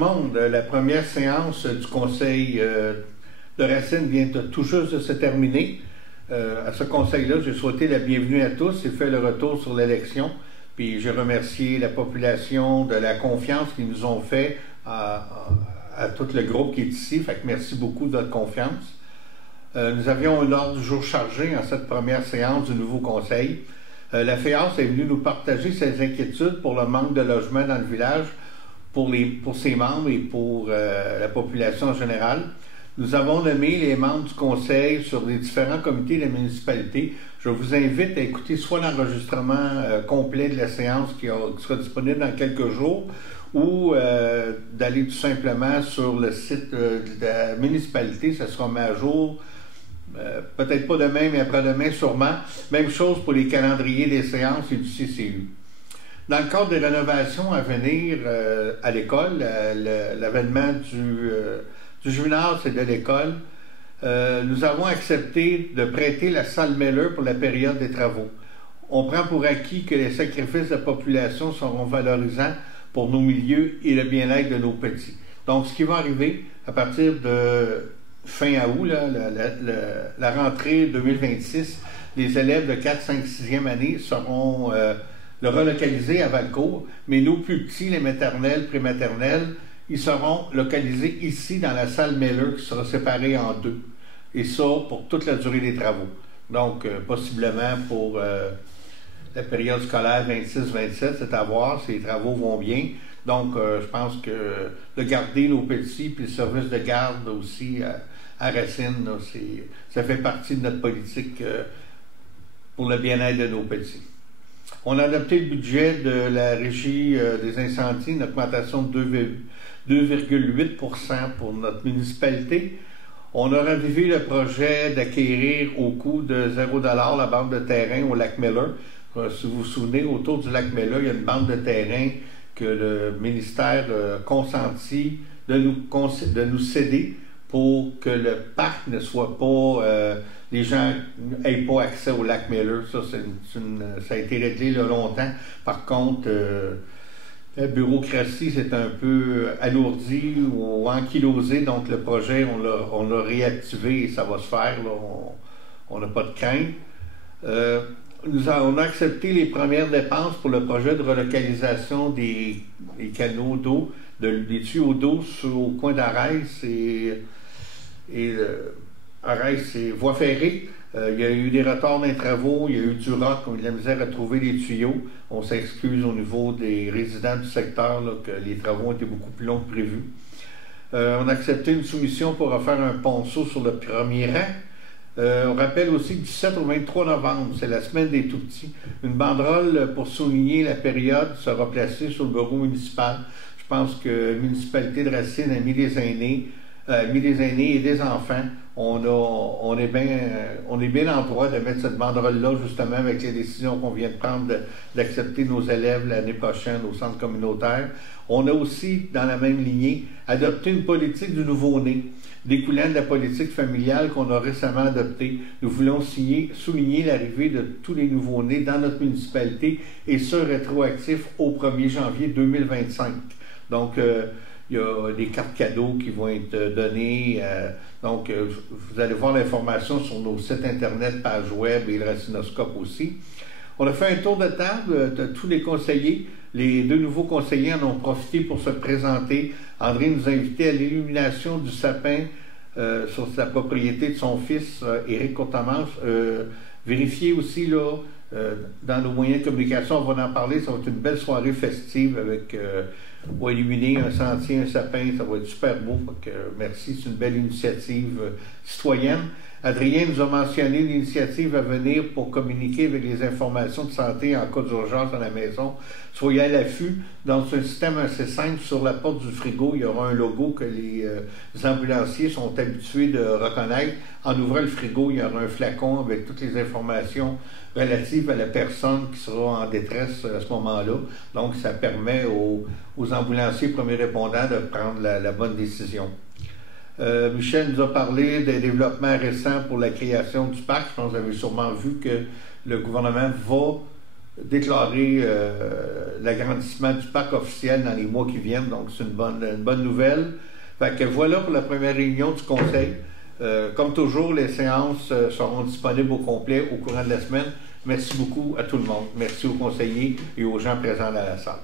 monde. La première séance du conseil de Racine vient tout juste de se terminer. À ce conseil-là, j'ai souhaité la bienvenue à tous et fait le retour sur l'élection. Puis j'ai remercié la population de la confiance qu'ils nous ont fait à tout le groupe qui est ici. Fait que merci beaucoup de votre confiance. Nous avions un ordre du jour chargé en cette première séance du nouveau conseil. La FEAS est venue nous partager ses inquiétudes pour le manque de logement dans le village pour ses membres et pour la population en général. Nous avons nommé les membres du conseil sur les différents comités de la municipalité. Je vous invite à écouter soit l'enregistrement complet de la séance qui sera disponible dans quelques jours ou d'aller tout simplement sur le site de la municipalité. Ça sera mis à jour. Peut-être pas demain, mais après-demain sûrement. Même chose pour les calendriers des séances et du CCU. Dans le cadre des rénovations à venir à l'école, l'avènement du gymnase et de l'école, nous avons accepté de prêter la salle Miller pour la période des travaux. On prend pour acquis que les sacrifices de la population seront valorisants pour nos milieux et le bien-être de nos petits. Donc, ce qui va arriver à partir de fin août, la rentrée 2026, les élèves de 4, 5, 6e année seront relocalisés à Valcourt, mais nos plus petits, les maternelles, prématernelles, ils seront localisés ici dans la salle Miller qui sera séparée en deux. Et ça pour toute la durée des travaux. Donc, possiblement pour la période scolaire 26-27, c'est à voir si les travaux vont bien. Donc, je pense que de garder nos petits, puis le service de garde aussi à Racine, là, ça fait partie de notre politique pour le bien-être de nos petits. On a adopté le budget de la Régie des incendies, une augmentation de 2,8 % pour notre municipalité. On a ravivé le projet d'acquérir au coût de 0 $ la bande de terrain au lac Miller. Si vous vous souvenez, autour du lac Miller, il y a une bande de terrain que le ministère a consenti de nous céder pour que le parc ne soit pas... les gens n'aient pas accès au lac Miller. Ça, ça a été réglé il y a longtemps. Par contre, la bureaucratie s'est un peu alourdie ou ankylosée. Donc, le projet, on l'a réactivé et ça va se faire. Là. On n'a pas de crainte. On a accepté les premières dépenses pour le projet de relocalisation des canaux d'eau, des tuyaux d'eau au coin d'Arès et Arès et voie ferrée. Il y a eu des retards dans les travaux, il y a eu du roc, on a eu de la misère à trouver les tuyaux. On s'excuse au niveau des résidents du secteur là, que les travaux ont été beaucoup plus longs que prévu. On a accepté une soumission pour refaire un ponceau sur le premier rang. On rappelle aussi que du 7 au 23 novembre, c'est la semaine des tout-petits. Une banderole pour souligner la période sera placée sur le bureau municipal. Je pense que la municipalité de Racine a mis des aînés et des enfants. On est bien en droit de mettre cette banderole-là, justement, avec les décisions qu'on vient de prendre d'accepter nos élèves l'année prochaine au centre communautaire. On a aussi, dans la même lignée, adopté une politique du nouveau-né, découlant de la politique familiale qu'on a récemment adoptée. Nous voulons souligner l'arrivée de tous les nouveaux-nés dans notre municipalité, et ce, rétroactif au 1er janvier 2025. Donc, il y a des cartes cadeaux qui vont être données. Donc, vous allez voir l'information sur nos sites Internet, page web et le Racinoscope aussi. On a fait un tour de table de tous les conseillers. Les deux nouveaux conseillers en ont profité pour se présenter. André nous a invités à l'illumination du sapin sur sa propriété de son fils, Éric Courtemanche. Vérifiez aussi, là, dans nos moyens de communication, on va en parler. Ça va être une belle soirée festive avec... on va illuminer un sentier, un sapin, ça va être super beau. Donc, merci, c'est une belle initiative citoyenne. Adrien nous a mentionné l'initiative à venir pour communiquer avec les informations de santé en cas d'urgence à la maison. Soyez à l'affût. Dans un système assez simple, sur la porte du frigo, il y aura un logo que les ambulanciers sont habitués de reconnaître. En ouvrant le frigo, il y aura un flacon avec toutes les informations relatives à la personne qui sera en détresse à ce moment-là. Donc, ça permet aux ambulanciers premiers répondants de prendre la bonne décision. Michel nous a parlé des développements récents pour la création du parc. Je pense que vous avez sûrement vu que le gouvernement va déclarer l'agrandissement du parc officiel dans les mois qui viennent, donc c'est une bonne nouvelle. Fait que voilà pour la première réunion du Conseil. Comme toujours, les séances seront disponibles au complet au courant de la semaine. Merci beaucoup à tout le monde. Merci aux conseillers et aux gens présents dans la salle.